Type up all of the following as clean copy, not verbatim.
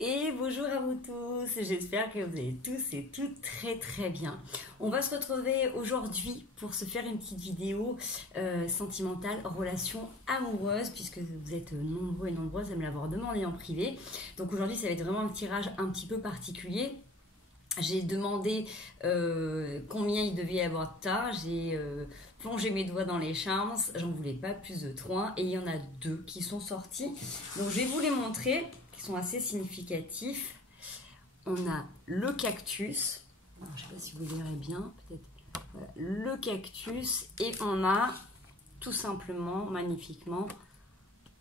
Et bonjour à vous tous, j'espère que vous allez tous et toutes très bien. On va se retrouver aujourd'hui pour se faire une petite vidéo sentimentale, relation amoureuse, puisque vous êtes nombreux et nombreuses à me l'avoir demandé en privé. Donc aujourd'hui ça va être vraiment un tirage un petit peu particulier. J'ai demandé combien il devait y avoir de tas, j'ai plongé mes doigts dans les charms, j'en voulais pas plus de 3 et il y en a 2 qui sont sortis. Donc je vais vous les montrer, qui sont assez significatifs. On a le cactus, alors, je ne sais pas si vous verrez bien, peut-être voilà, le cactus, et on a tout simplement, magnifiquement,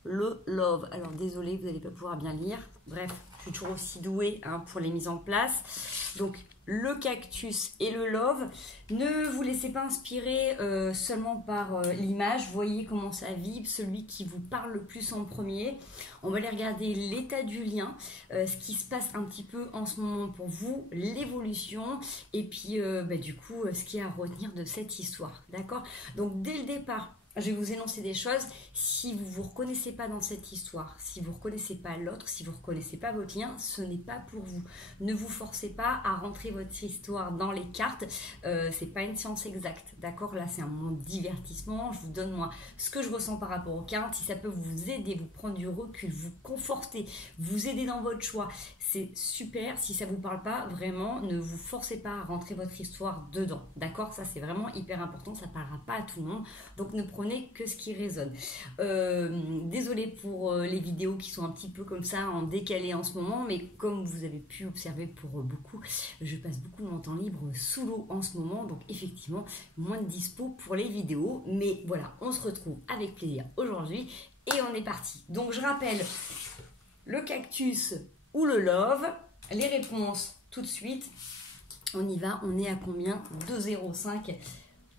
le love. Alors désolé, vous n'allez pas pouvoir bien lire. Bref, je suis toujours aussi douée pour les mises en place. Donc le cactus et le love. Ne vous laissez pas inspirer seulement par l'image. Voyez comment ça vibre, celui qui vous parle le plus en premier. On va aller regarder l'état du lien, ce qui se passe un petit peu en ce moment pour vous, l'évolution, et puis du coup, ce qu'il y a à retenir de cette histoire. D'accord? Donc dès le départ, je vais vous énoncer des choses. Si vous ne vous reconnaissez pas dans cette histoire, si vous ne reconnaissez pas l'autre, si vous ne reconnaissez pas votre lien, ce n'est pas pour vous. Ne vous forcez pas à rentrer votre histoire dans les cartes. C'est pas une science exacte, d'accord? Là, c'est un moment de divertissement. Je vous donne moi ce que je ressens par rapport aux cartes. Si ça peut vous aider, vous prendre du recul, vous conforter, vous aider dans votre choix, c'est super. Si ça ne vous parle pas, vraiment, ne vous forcez pas à rentrer votre histoire dedans, d'accord? Ça, c'est vraiment hyper important. Ça ne parlera pas à tout le monde. Donc, ne prenez que ce qui résonne. Désolée pour les vidéos qui sont un petit peu comme ça en décalé en ce moment, mais comme vous avez pu observer pour beaucoup, je passe beaucoup de mon temps libre sous l'eau en ce moment, donc effectivement moins de dispo pour les vidéos, mais voilà, on se retrouve avec plaisir aujourd'hui et on est parti. Donc je rappelle le cactus ou le love, les réponses tout de suite. On y va, on est à combien? 2,05.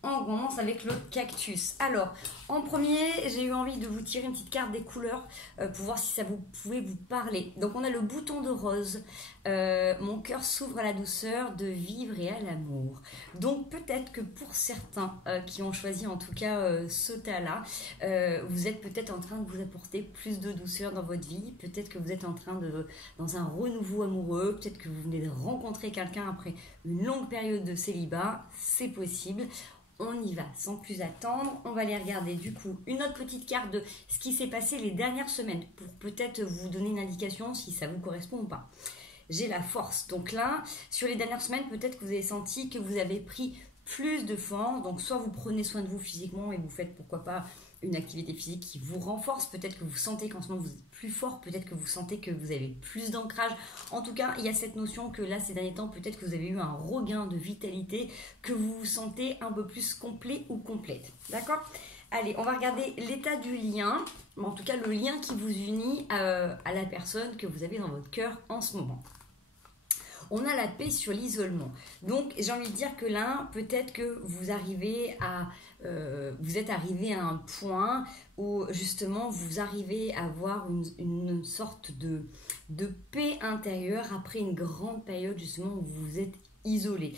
On commence avec le cactus. Alors, en premier, j'ai eu envie de vous tirer une petite carte des couleurs pour voir si ça pouvait vous parler. Donc, on a le bouton de rose. Mon cœur s'ouvre à la douceur de vivre et à l'amour. Donc, peut-être que pour certains qui ont choisi en tout cas ce tas-là, vous êtes peut-être en train de vous apporter plus de douceur dans votre vie. Peut-être que vous êtes en train dans un renouveau amoureux. Peut-être que vous venez de rencontrer quelqu'un après une longue période de célibat. C'est possible. On y va sans plus attendre. On va aller regarder du coup une autre petite carte de ce qui s'est passé les dernières semaines pour peut-être vous donner une indication si ça vous correspond ou pas. J'ai la force. Donc là, sur les dernières semaines, peut-être que vous avez senti que vous avez pris plus de force. Donc soit vous prenez soin de vous physiquement et vous faites pourquoi pas une activité physique qui vous renforce. Peut-être que vous sentez qu'en ce moment vous êtes plus fort. Peut-être que vous sentez que vous avez plus d'ancrage. En tout cas, il y a cette notion que là, ces derniers temps, peut-être que vous avez eu un regain de vitalité, que vous vous sentez un peu plus complet ou complète. D'accord ? Allez, on va regarder l'état du lien. En tout cas, le lien qui vous unit à la personne que vous avez dans votre cœur en ce moment. On a la paix sur l'isolement. Donc, j'ai envie de dire que là, peut-être que vous arrivez vous êtes arrivé à un point où justement vous arrivez à avoir une sorte de paix intérieure après une grande période justement où vous vous êtes isolé.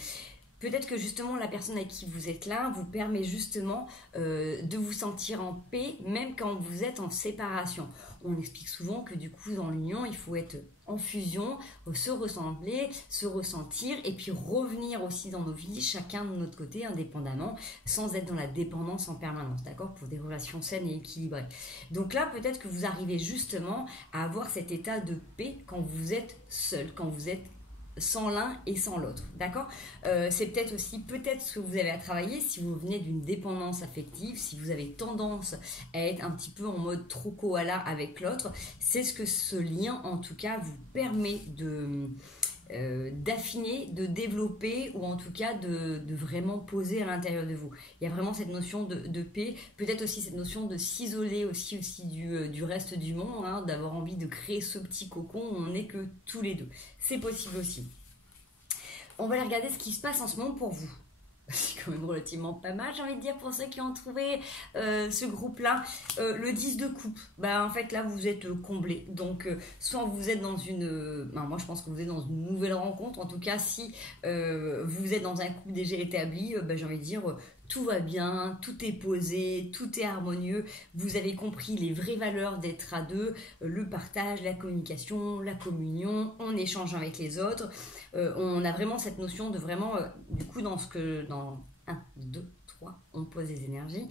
Peut-être que justement la personne avec qui vous êtes là vous permet justement de vous sentir en paix même quand vous êtes en séparation. On explique souvent que du coup dans l'union il faut être en fusion, se ressembler, se ressentir et puis revenir aussi dans nos vies chacun de notre côté indépendamment sans être dans la dépendance en permanence, d'accord, pour des relations saines et équilibrées. Donc là peut-être que vous arrivez justement à avoir cet état de paix quand vous êtes seul, quand vous êtes sans l'un et sans l'autre, d'accord. C'est peut-être aussi ce que vous avez à travailler si vous venez d'une dépendance affective, si vous avez tendance à être un petit peu en mode trop koala avec l'autre, c'est ce que ce lien en tout cas vous permet d'affiner, de développer ou en tout cas de vraiment poser à l'intérieur de vous. Il y a vraiment cette notion de paix, peut-être aussi cette notion de s'isoler aussi du reste du monde, d'avoir envie de créer ce petit cocon où on n'est que tous les deux. C'est possible aussi. On va aller regarder ce qui se passe en ce moment pour vous. C'est quand même relativement pas mal, j'ai envie de dire, pour ceux qui ont trouvé ce groupe-là. Le 10 de coupe, en fait là vous êtes comblé. Donc soit vous êtes dans moi je pense que vous êtes dans une nouvelle rencontre. En tout cas si vous êtes dans un couple déjà établi, j'ai envie de dire tout va bien, tout est posé, tout est harmonieux, vous avez compris les vraies valeurs d'être à deux, le partage, la communication, la communion, on échange avec les autres, on a vraiment cette notion de vraiment, du coup dans 1, 2, 3, on pose les énergies.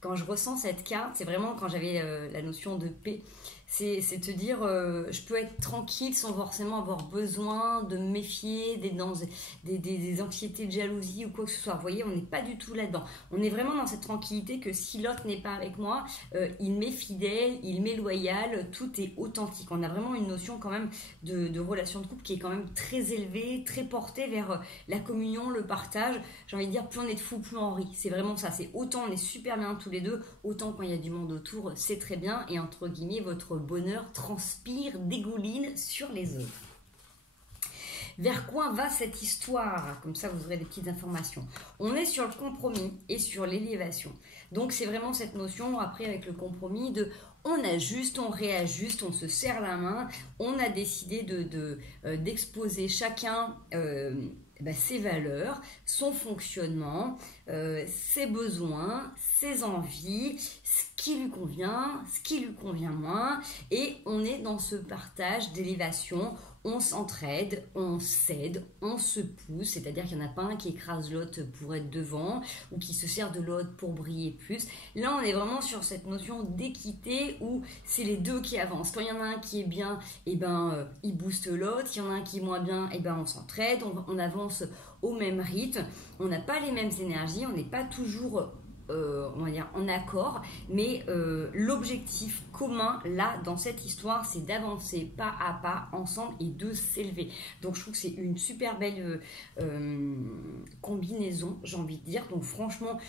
Quand je ressens cette carte, c'est vraiment quand j'avais la notion de paix, c'est te dire je peux être tranquille sans forcément avoir besoin de me méfier, d'être dans des anxiétés de jalousie ou quoi que ce soit. Vous voyez, on n'est pas du tout là-dedans. On est vraiment dans cette tranquillité que si l'autre n'est pas avec moi, il m'est fidèle, il m'est loyal, tout est authentique. On a vraiment une notion quand même de relation de couple qui est quand même très élevée, très portée vers la communion, le partage. J'ai envie de dire, plus on est de fous, plus on rit. C'est vraiment ça. C'est autant on est super bien tous les deux, autant quand il y a du monde autour, c'est très bien. Et entre guillemets, votre bonheur transpire, dégouline sur les autres. Vers quoi va cette histoire? Comme ça, vous aurez des petites informations. On est sur le compromis et sur l'élévation. Donc, c'est vraiment cette notion, après, avec le compromis, de on ajuste, on réajuste, on se serre la main. On a décidé d'exposer chacun ses valeurs, son fonctionnement, ses besoins, ses envies, ce qui lui convient, ce qui lui convient moins. Et on est dans ce partage d'élévation. On s'entraide, on s'aide, on se pousse, c'est-à-dire qu'il n'y en a pas un qui écrase l'autre pour être devant ou qui se sert de l'autre pour briller plus. Là, on est vraiment sur cette notion d'équité où c'est les deux qui avancent. Quand il y en a un qui est bien, il booste l'autre. S'il y en a un qui est moins bien, on s'entraide, on avance au même rythme. On n'a pas les mêmes énergies, on n'est pas toujours on va dire en accord, mais l'objectif commun là dans cette histoire, c'est d'avancer pas à pas ensemble et de s'élever. Donc je trouve que c'est une super belle combinaison, j'ai envie de dire. Donc franchement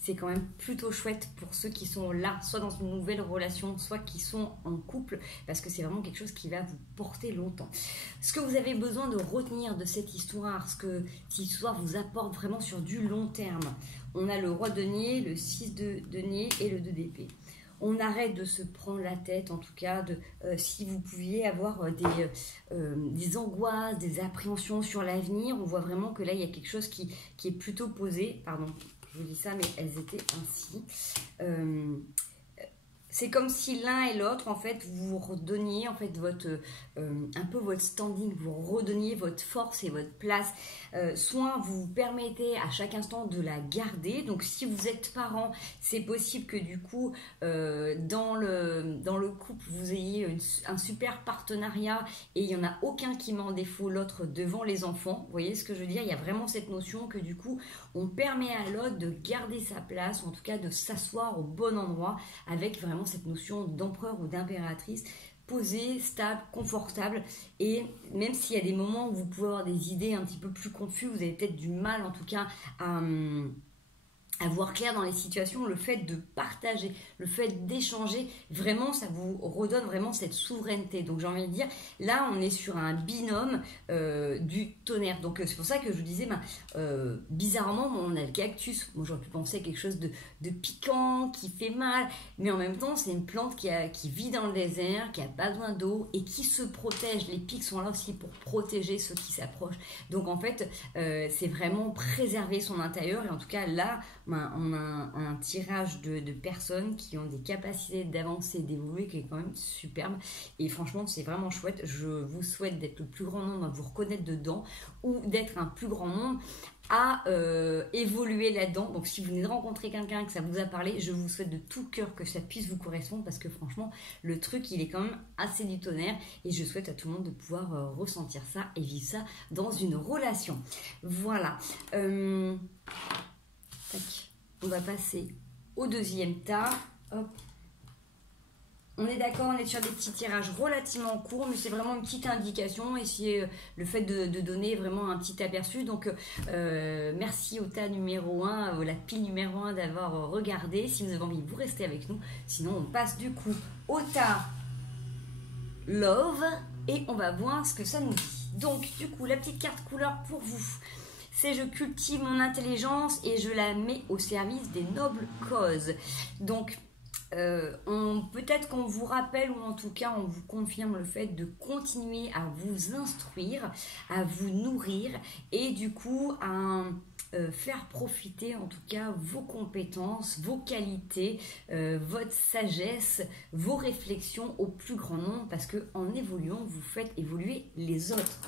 c'est quand même plutôt chouette pour ceux qui sont là, soit dans une nouvelle relation, soit qui sont en couple, parce que c'est vraiment quelque chose qui va vous porter longtemps. Ce que vous avez besoin de retenir de cette histoire, ce que cette histoire vous apporte vraiment sur du long terme, on a le roi de denier, le 6 de denier et le 2 d'épée. On arrête de se prendre la tête, en tout cas, si vous pouviez avoir des angoisses, des appréhensions sur l'avenir. On voit vraiment que là, il y a quelque chose qui est plutôt posé. Pardon, je vous dis ça, mais elles étaient ainsi. C'est comme si l'un et l'autre, en fait, vous redonniez en fait un peu votre standing, vous redonniez votre force et votre place. Soit vous vous permettez à chaque instant de la garder. Donc, si vous êtes parent, c'est possible que du coup, dans le couple, vous ayez un super partenariat et il n'y en a aucun qui met en défaut l'autre devant les enfants. Vous voyez ce que je veux dire? Il y a vraiment cette notion que du coup, on permet à l'autre de garder sa place, ou en tout cas de s'asseoir au bon endroit avec vraiment cette notion d'empereur ou d'impératrice posée, stable, confortable. Et même s'il y a des moments où vous pouvez avoir des idées un petit peu plus confuses, vous avez peut-être du mal en tout cas à voir clair dans les situations, le fait de partager, le fait d'échanger, vraiment ça vous redonne vraiment cette souveraineté. Donc j'ai envie de dire, là on est sur un binôme du tonnerre. Donc c'est pour ça que je vous disais, bizarrement on a le cactus, moi j'aurais pu penser à quelque chose de piquant, qui fait mal, mais en même temps c'est une plante qui vit dans le désert, qui n'a pas besoin d'eau et qui se protège. Les pics sont là aussi pour protéger ceux qui s'approchent. Donc en fait c'est vraiment préserver son intérieur. Et en tout cas là on a un tirage de personnes qui ont des capacités d'avancer, d'évoluer, qui est quand même superbe. Et franchement, c'est vraiment chouette. Je vous souhaite d'être le plus grand nombre à vous reconnaître dedans ou d'être un plus grand nombre à évoluer là-dedans. Donc si vous venez de rencontrer quelqu'un que ça vous a parlé, je vous souhaite de tout cœur que ça puisse vous correspondre, parce que franchement le truc il est quand même assez du tonnerre, et je souhaite à tout le monde de pouvoir ressentir ça et vivre ça dans une relation. Voilà. On va passer au deuxième tas. Hop. On est d'accord, on est sur des petits tirages relativement courts, mais c'est vraiment une petite indication, et c'est le fait de donner vraiment un petit aperçu. Donc merci au tas numéro 1, la pile numéro 1 d'avoir regardé. Si vous avez envie, vous restez avec nous. Sinon on passe du coup au tas Love et on va voir ce que ça nous dit. Donc du coup la petite carte couleur pour vous, c'est je cultive mon intelligence et je la mets au service des nobles causes. Donc peut-être qu'on vous rappelle, ou en tout cas on vous confirme le fait de continuer à vous instruire, à vous nourrir, et du coup faire profiter en tout cas vos compétences, vos qualités, votre sagesse, vos réflexions au plus grand nombre parce qu'en évoluant, vous faites évoluer les autres.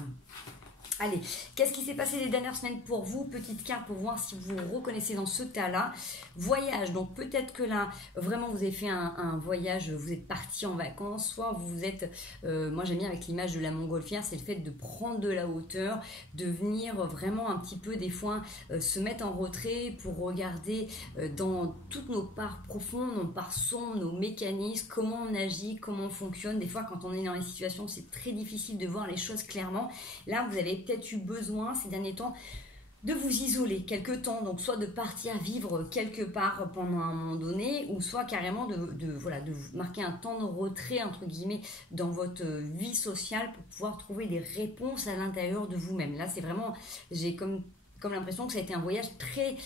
Allez, qu'est-ce qui s'est passé les dernières semaines pour vous? Petite carte pour voir si vous vous reconnaissez dans ce tas-là. Voyage, donc peut-être que là, vraiment vous avez fait un voyage, vous êtes parti en vacances, soit vous êtes, moi j'aime bien avec l'image de la montgolfière, c'est le fait de prendre de la hauteur, de venir vraiment un petit peu des fois se mettre en retrait pour regarder dans toutes nos parts profondes, nos parts sombres, nos mécanismes, comment on agit, comment on fonctionne. Des fois quand on est dans les situations, c'est très difficile de voir les choses clairement. Là, vous avez peut-être eu besoin ces derniers temps de vous isoler quelque temps, donc soit de partir vivre quelque part pendant un moment donné, ou soit carrément de vous marquer un temps de retrait entre guillemets dans votre vie sociale pour pouvoir trouver des réponses à l'intérieur de vous-même. Là, c'est vraiment, j'ai comme l'impression que ça a été un voyage très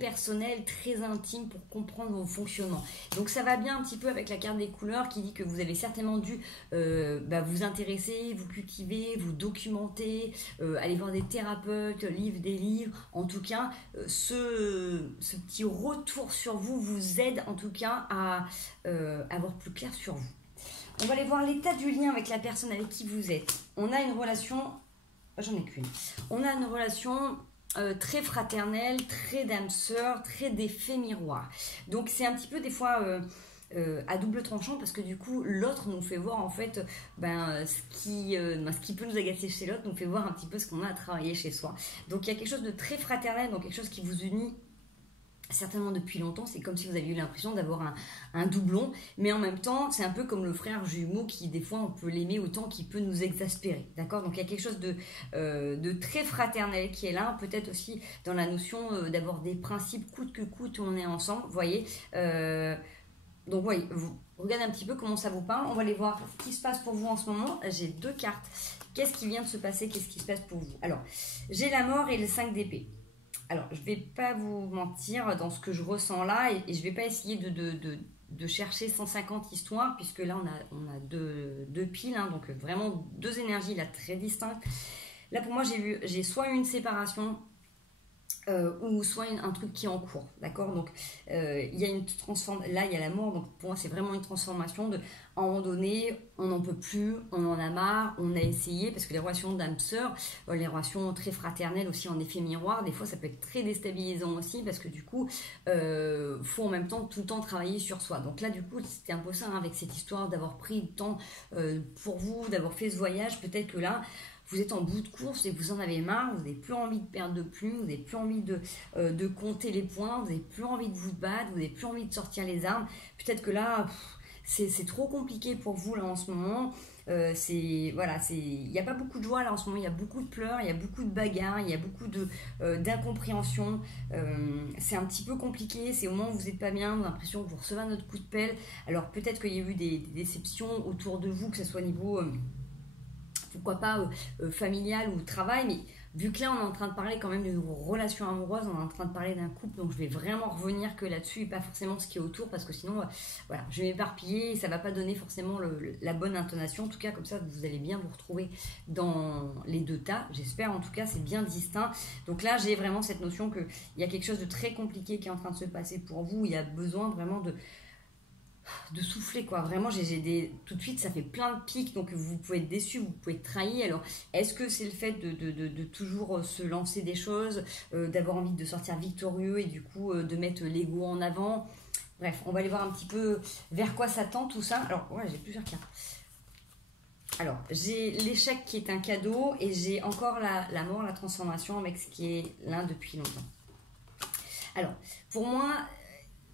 personnel, très intime pour comprendre vos fonctionnements. Donc ça va bien un petit peu avec la carte des couleurs qui dit que vous avez certainement dû vous intéresser, vous cultiver, vous documenter, aller voir des thérapeutes, lire des livres. En tout cas, ce petit retour sur vous vous aide en tout cas à avoir plus clair sur vous. On va aller voir l'état du lien avec la personne avec qui vous êtes. On a une relation... J'en ai qu'une. On a une relation très fraternelle, très d'âme sœur, très d'effet miroir. Donc c'est un petit peu des fois à double tranchant parce que du coup l'autre nous fait voir en fait ce qui peut nous agacer chez l'autre, nous fait voir un petit peu ce qu'on a à travailler chez soi. Donc il y a quelque chose de très fraternel, donc quelque chose qui vous unit certainement depuis longtemps. C'est comme si vous aviez eu l'impression d'avoir un doublon, mais en même temps c'est un peu comme le frère jumeau qui des fois on peut l'aimer autant qu'il peut nous exaspérer, d'accord? Donc il y a quelque chose de très fraternel qui est là, peut-être aussi dans la notion d'avoir des principes coûte que coûte, on est ensemble, vous voyez. Donc voyez, vous regardez un petit peu comment ça vous parle. On va aller voir ce qui se passe pour vous en ce moment. J'ai deux cartes. Qu'est-ce qui vient de se passer? Qu'est-ce qui se passe pour vous? Alors, j'ai la mort et le 5 d'épée. Alors, je ne vais pas vous mentir dans ce que je ressens là et je ne vais pas essayer de chercher 150 histoires puisque là, on a deux piles, hein, donc vraiment deux énergies là très distinctes. Là, pour moi, j'ai soit une séparation ou soit un truc qui est en cours, d'accord? Donc, il y a une transformation, là, il y a la mort, donc pour moi, c'est vraiment une transformation de, à un moment donné, on n'en peut plus, on en a marre, on a essayé, parce que les relations d'âme-sœur, les relations très fraternelles aussi en effet miroir, des fois, ça peut être très déstabilisant aussi, parce que du coup, faut en même temps tout le temps travailler sur soi. Donc là, du coup, c'était un peu ça, hein, avec cette histoire d'avoir pris le temps pour vous, d'avoir fait ce voyage, peut-être que là, vous êtes en bout de course et vous en avez marre, vous n'avez plus envie de perdre de plumes, vous n'avez plus envie de compter les points, vous n'avez plus envie de vous battre, vous n'avez plus envie de sortir les armes. Peut-être que là, c'est trop compliqué pour vous là en ce moment. Il n'y a pas beaucoup de joie là en ce moment, il y a beaucoup de pleurs, il y a beaucoup de bagarres, il y a beaucoup d'incompréhension. C'est un petit peu compliqué, c'est au moment où vous n'êtes pas bien, vous avez l'impression que vous recevez un autre coup de pelle. Alors peut-être qu'il y a eu des déceptions autour de vous, que ce soit au niveau... pourquoi pas familial ou travail, mais vu que là on est en train de parler quand même d'une relation amoureuse, on est en train de parler d'un couple, donc je vais vraiment revenir que là-dessus et pas forcément ce qui est autour, parce que sinon voilà, je vais m'éparpiller et ça va pas donner forcément la bonne intonation. En tout cas, comme ça vous allez bien vous retrouver dans les deux tas, j'espère. En tout cas, c'est bien distinct. Donc là, j'ai vraiment cette notion qu'il y a quelque chose de très compliqué qui est en train de se passer pour vous. Il y a besoin vraiment de souffler, quoi. Vraiment, tout de suite, ça fait plein de pics, donc vous pouvez être déçu, vous pouvez être trahi. Alors, est-ce que c'est le fait de toujours se lancer des choses, d'avoir envie de sortir victorieux et du coup de mettre l'ego en avant? Bref, on va aller voir un petit peu vers quoi ça tend tout ça. Alors, ouais, j'ai plusieurs cartes. Alors, j'ai l'échec qui est un cadeau et j'ai encore la mort, la transformation avec ce qui est là depuis longtemps. Alors, pour moi...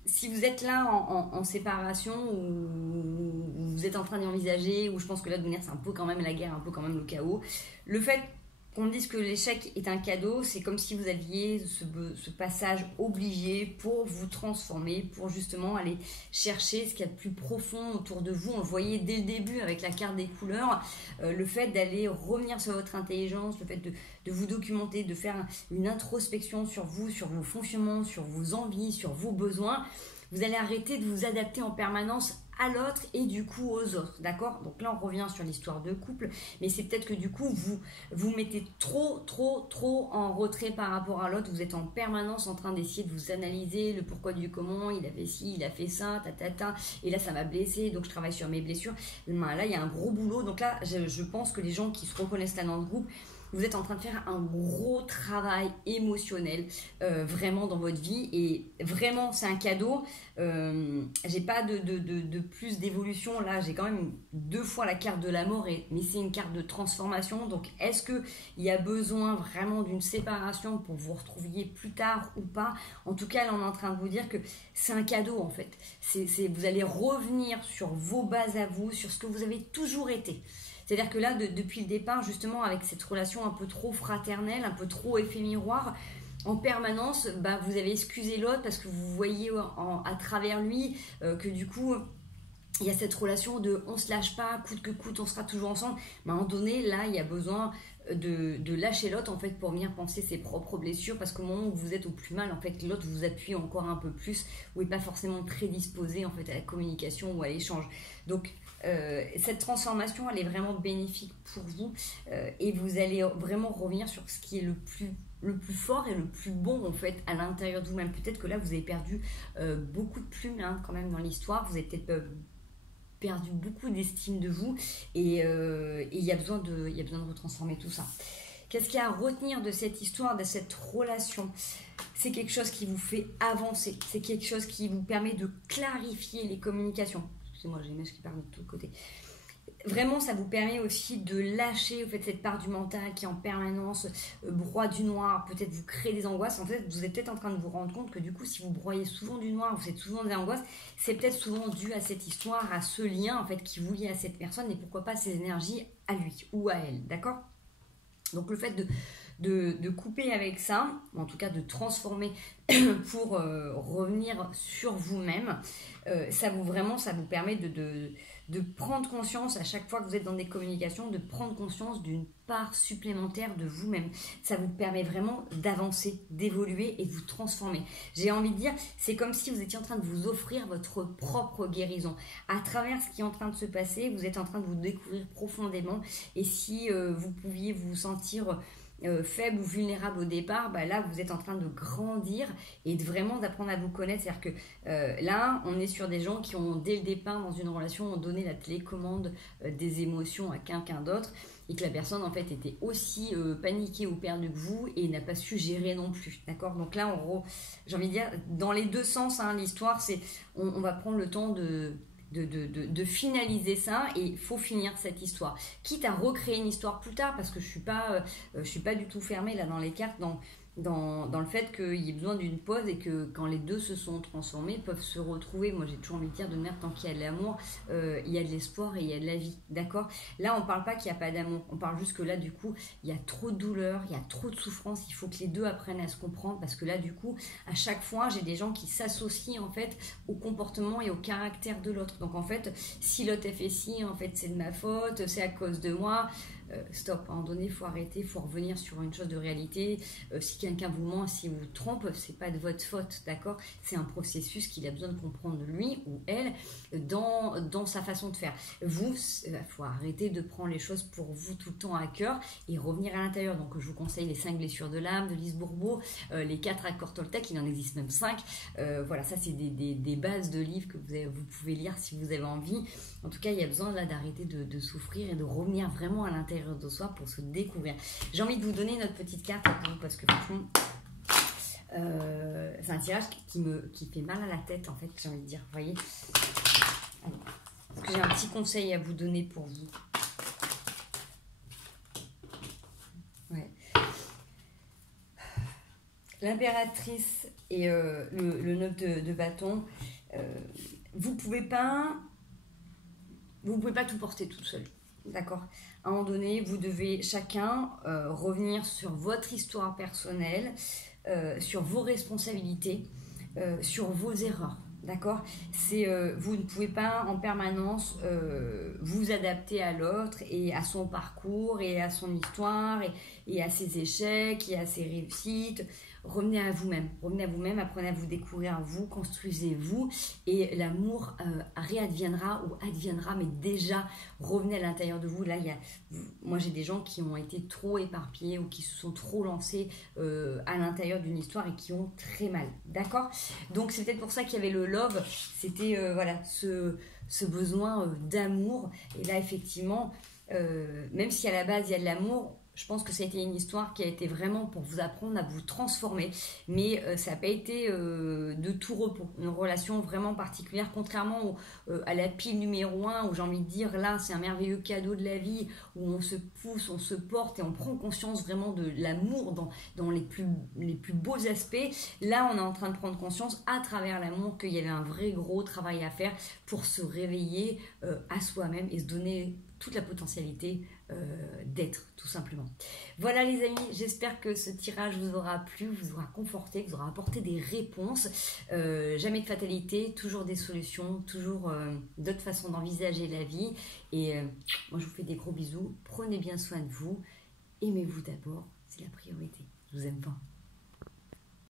Si vous êtes là en séparation ou vous êtes en train d'y envisager, ou je pense que là de venir c'est un peu quand même la guerre, un peu quand même le chaos, le fait qu'on me dise que l'échec est un cadeau, c'est comme si vous aviez ce passage obligé pour vous transformer, pour justement aller chercher ce qu'il y a de plus profond autour de vous. On le voyait dès le début avec la carte des couleurs, le fait d'aller revenir sur votre intelligence, le fait de vous documenter, de faire une introspection sur vous, sur vos fonctionnements, sur vos envies, sur vos besoins, vous allez arrêter de vous adapter en permanence à l'autre et du coup aux autres, d'accord? Donc là on revient sur l'histoire de couple, mais c'est peut-être que du coup vous mettez trop en retrait par rapport à l'autre, vous êtes en permanence en train d'essayer de vous analyser le pourquoi du comment, il a fait ci, il a fait ça, et là ça m'a blessé, donc je travaille sur mes blessures. Là il y a un gros boulot, donc là je pense que les gens qui se reconnaissent là dans le groupe, vous êtes en train de faire un gros travail émotionnel vraiment dans votre vie, et vraiment c'est un cadeau. J'ai pas de plus d'évolution là, j'ai quand même 2 fois la carte de la mort, mais c'est une carte de transformation. Donc est-ce que il y a besoin vraiment d'une séparation pour vous retrouviez plus tard ou pas? En tout cas là on est en train de vous dire que c'est un cadeau en fait. Vous allez revenir sur vos bases à vous, sur ce que vous avez toujours été. C'est-à-dire que là, depuis le départ, justement, avec cette relation un peu trop fraternelle, un peu trop effet miroir, en permanence, vous avez excusé l'autre parce que vous voyez à travers lui que du coup, il y a cette relation de on se lâche pas, coûte que coûte, on sera toujours ensemble. Mais à un moment donné, là, il y a besoin de lâcher l'autre en fait pour venir penser ses propres blessures, parce qu'au moment où vous êtes au plus mal, en fait, l'autre vous appuie encore un peu plus, ou n'est pas forcément très disposé en fait à la communication ou à l'échange. Donc cette transformation, elle est vraiment bénéfique pour vous et vous allez vraiment revenir sur ce qui est le plus fort et le plus bon en fait à l'intérieur de vous-même. Peut-être que là vous avez perdu beaucoup de plumes quand même dans l'histoire, vous avez peut-être perdu beaucoup d'estime de vous, et il y a besoin de retransformer tout ça. Qu'est-ce qu'il y a à retenir de cette histoire, de cette relation? C'est quelque chose qui vous fait avancer, c'est quelque chose qui vous permet de clarifier les communications. Excusez-moi, j'ai une image qui parle de tous côtés. Vraiment, ça vous permet aussi de lâcher en fait, cette part du mental qui est en permanence broie du noir, peut-être vous crée des angoisses. En fait, vous êtes peut-être en train de vous rendre compte que du coup, si vous broyez souvent du noir, vous êtes souvent des angoisses, c'est peut-être souvent dû à cette histoire, à ce lien en fait qui vous lie à cette personne, et pourquoi pas ces énergies à lui ou à elle, d'accord? Donc le fait de couper avec ça, en tout cas de transformer pour revenir sur vous-même, ça vous permet de prendre conscience à chaque fois que vous êtes dans des communications, de prendre conscience d'une part supplémentaire de vous-même. Ça vous permet vraiment d'avancer, d'évoluer et de vous transformer. J'ai envie de dire, c'est comme si vous étiez en train de vous offrir votre propre guérison. À travers ce qui est en train de se passer, vous êtes en train de vous découvrir profondément, et si vous pouviez vous sentir faible ou vulnérable au départ, là vous êtes en train de grandir et vraiment d'apprendre à vous connaître. C'est-à-dire que là on est sur des gens qui ont dès le départ dans une relation ont donné la télécommande des émotions à quelqu'un d'autre, et que la personne en fait était aussi paniquée ou perdue que vous et n'a pas su gérer non plus, d'accord? Donc là j'ai envie de dire dans les deux sens, l'histoire c'est on va prendre le temps de finaliser ça, et il faut finir cette histoire, quitte à recréer une histoire plus tard, parce que je suis pas du tout fermée là dans les cartes, dans le fait qu'il y ait besoin d'une pause, et que quand les deux se sont transformés, peuvent se retrouver. Moi j'ai toujours envie de dire, de merde, tant qu'il y a de l'amour, il y a de l'espoir et il y a de la vie, d'accord? Là on parle pas qu'il n'y a pas d'amour, on parle juste que là du coup il y a trop de douleur, il y a trop de souffrance, il faut que les deux apprennent à se comprendre, parce que là du coup à chaque fois j'ai des gens qui s'associent en fait au comportement et au caractère de l'autre. Donc en fait, si l'autre a fait ci, en fait c'est de ma faute, c'est à cause de moi. Stop, à un moment donné, il faut arrêter, il faut revenir sur une chose de réalité. Si quelqu'un vous ment, si vous trompe, c'est pas de votre faute, d'accord? C'est un processus qu'il a besoin de comprendre, lui ou elle, dans sa façon de faire. Vous, il faut arrêter de prendre les choses pour vous tout le temps à cœur et revenir à l'intérieur. Donc je vous conseille les 5 blessures de l'âme de Lise Bourbeau, les 4 accords Toltec, il en existe même 5. Voilà, ça c'est des bases de livres que vous pouvez lire si vous avez envie. En tout cas, il y a besoin là d'arrêter de souffrir et de revenir vraiment à l'intérieur de soi pour se découvrir. J'ai envie de vous donner notre petite carte pour vous, parce que franchement c'est un tirage qui fait mal à la tête en fait, j'ai envie de dire, vous voyez. Alors, est-ce que j'ai un petit conseil à vous donner pour vous? Ouais. L'impératrice et le 9 de bâton, vous pouvez pas tout porter toute seule, d'accord? À un moment donné, vous devez chacun revenir sur votre histoire personnelle, sur vos responsabilités, sur vos erreurs, d'accord? Vous ne pouvez pas en permanence vous adapter à l'autre et à son parcours et à son histoire et à ses échecs et à ses réussites. revenez à vous-même, apprenez à vous découvrir, vous, construisez-vous, et l'amour réadviendra ou adviendra, mais déjà, revenez à l'intérieur de vous. Là, moi j'ai des gens qui ont été trop éparpillés ou qui se sont trop lancés à l'intérieur d'une histoire et qui ont très mal, d'accord? Donc c'est peut-être pour ça qu'il y avait le love, c'était voilà, ce besoin d'amour, et là effectivement, même si à la base il y a de l'amour, je pense que ça a été une histoire qui a été vraiment pour vous apprendre à vous transformer, mais ça n'a pas été de tout repos, une relation vraiment particulière, contrairement à la pile numéro 1, où j'ai envie de dire, là c'est un merveilleux cadeau de la vie, où on se pousse, on se porte et on prend conscience vraiment de l'amour dans les plus beaux aspects. Là on est en train de prendre conscience à travers l'amour qu'il y avait un vrai gros travail à faire pour se réveiller à soi-même et se donner toute la potentialité d'être, tout simplement. Voilà les amis, j'espère que ce tirage vous aura plu, vous aura conforté, vous aura apporté des réponses. Jamais de fatalité, toujours des solutions, toujours d'autres façons d'envisager la vie. Et moi je vous fais des gros bisous, prenez bien soin de vous, aimez-vous d'abord, c'est la priorité. Je vous aime pas.